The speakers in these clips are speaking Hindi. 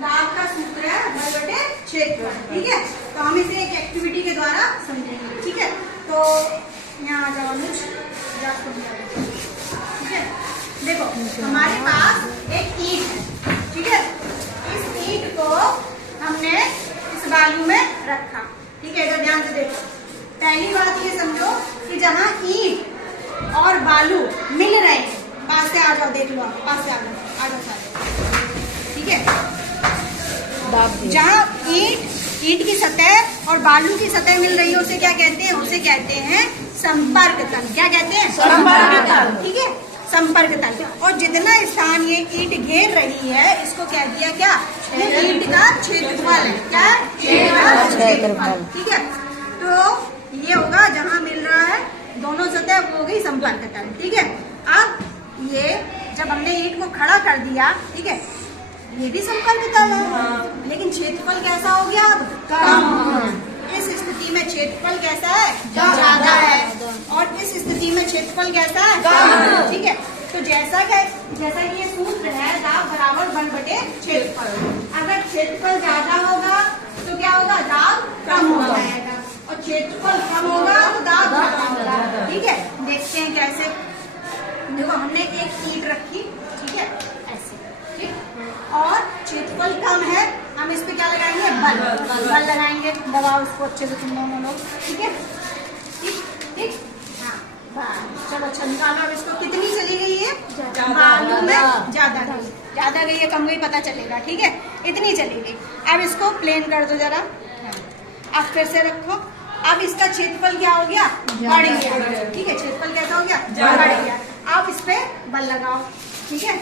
दाब का सूत्र है बल बटे क्षेत्रफल। ठीक है, तो हम इसे एक एक्टिविटी के द्वारा समझेंगे। ठीक है, तो यहाँ आ जाओ अनुज, ठीक है। देखो हमारे पास एक ईंट है। ठीक है, इस ईंट को हमने इस बालू में रखा। ठीक है, इधर ध्यान से देखो। पहली बात ये समझो कि जहाँ ईंट और बालू मिल रहे हैं, पास से आ जाओ, देख लो आप, पास से आ जाओ। ठीक है, जहाँ ईंट की सतह और बालू की सतह मिल रही है उसे क्या कहते हैं? उसे कहते हैं संपर्क तल। क्या कहते हैं? संपर्क तल। ठीक है, संपर्क तल। और जितना स्थान ये ईंट घेर रही है इसको कह दिया क्या? ये ईंट का क्षेत्रफल है। क्या? क्षेत्रफल। ठीक है, तो ये होगा जहाँ मिल रहा है दोनों सतह, वो हो गई संपर्क तल। ठीक है, अब ये जब हमने ईंट को खड़ा कर दिया, ठीक है, ये भी संपर्क तल है, लेकिन क्षेत्रफल कैसा हो गया? अब कम। इस स्थिति में क्षेत्रफल कैसा है? ज्यादा है। और इस स्थिति में क्षेत्रफल कैसा है? कम। ठीक है, तो जैसा कि ये सूत्र है, दाब बराबर बल बटे क्षेत्रफल। अगर क्षेत्रफल ज्यादा होगा तो क्या होगा? दाब कम हो जाएगा, और क्षेत्रफल कम होगा तो दाब ज्यादा होगा। ठीक है, देखते हैं कैसे। देखो हमने एक ईंट रखी, ठीक है, ऐसे, ठीक, और क्षेत्रफल कम है, हम इस पे क्या लगाएंगे? बल लगाएंगे। दबाओ इसको अच्छे से तुम दोनों लोग। ठीक है, ठीक ठीक, हाँ, चलो अच्छा निकालो। अब इसको कितनी चली गई है? बालू में ज्यादा गई है, कम गई, पता चलेगा। ठीक है, इतनी चली गई। अब इसको प्लेन कर दो जरा, अब फिर से रखो। अब इसका क्षेत्रफल क्या हो गया? बढ़ गया। ठीक है, क्षेत्रफल कैसा हो गया? बढ़ गया। अब इस पे बल लगाओ। ठीक है,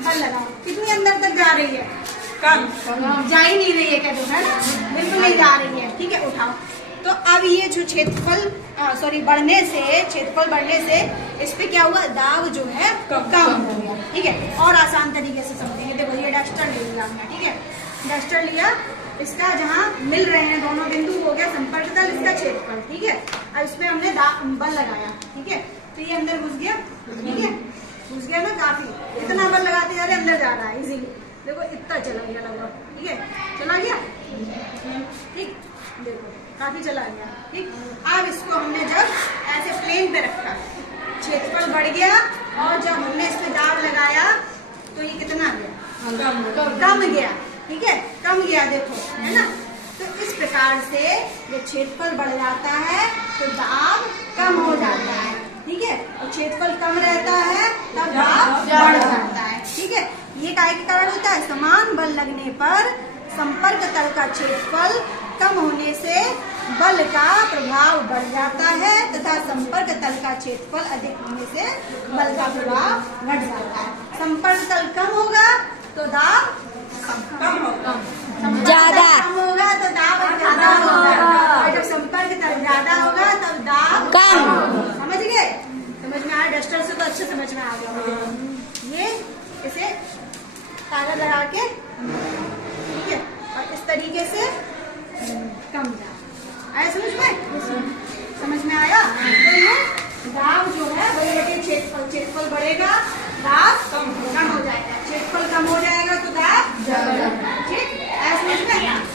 बल लगाओ। कितनी अंदर तक जा रही है? कम। जा ही नहीं रही है, क्या दो है ना? बिल्कुल नहीं जा रही है। ठीक है, उठाओ। तो अब ये जो क्षेत्रफल क्षेत्रफल बढ़ने से इस पे क्या हुआ? दाब जो है कम हो गया। ठीक है, और आसान तरीके से समझेंगे। देखो ये डस्टर ले लिया हमने। ठीक है, डस्टर लिया, इसका जहाँ मिल रहे हैं दोनों बिंदु हो गया संपर्क तल, इसका क्षेत्रफल। ठीक है, अब इसमें हमने बल लगाया। ठीक है, तो ये अंदर घुस गया। ठीक है, घुस गया ना काफी। इतना बल लगाते जा रहे, अंदर जा रहा है इजीली। देखो इतना चला गया लगभग। ठीक है, चला गया। ठीक, देखो काफी चला गया। ठीक, अब इसको हमने जब ऐसे प्लेन पे रखा, क्षेत्रफल बढ़ गया, और जब हमने इस पे दाब लगाया तो ये कितना गया? कम गया। ठीक है, कम गया, देखो, है ना? तो इस प्रकार से जब क्षेत्रफल बढ़ जाता है तो दाब कम हो जाता है। ठीक है, और क्षेत्रफल कम रहता है तब दाब बढ़ जाता है। ठीक है, ये काय के कारण होता है? समान बल लगने पर संपर्क तल का क्षेत्रफल कम होने से बल का प्रभाव बढ़ जाता है, तथा संपर्क तल का क्षेत्रफल अधिक होने से बल का प्रभाव घट जाता है। संपर्क तल कम होगा तो दाब ज्यादा, कम होगा तो दाब ज्यादा होगा, और जब संपर्क तल ज्यादा होगा तब दाब कम। समझ गए? समझ में आया? डस्टर से तो अच्छे समझ में आ गया। ये इसे कागज लगा के, ठीक है, और इस तरीके से कम जा आया। समझ में आया? तो ये दाब जो है बल बटे क्षेत्रफल बढ़ेगा, दाब कम हो जाएगा। क्षेत्रफल कम हो जाएगा तो दाब ज्यादा। ठीक, ऐसा समझ में?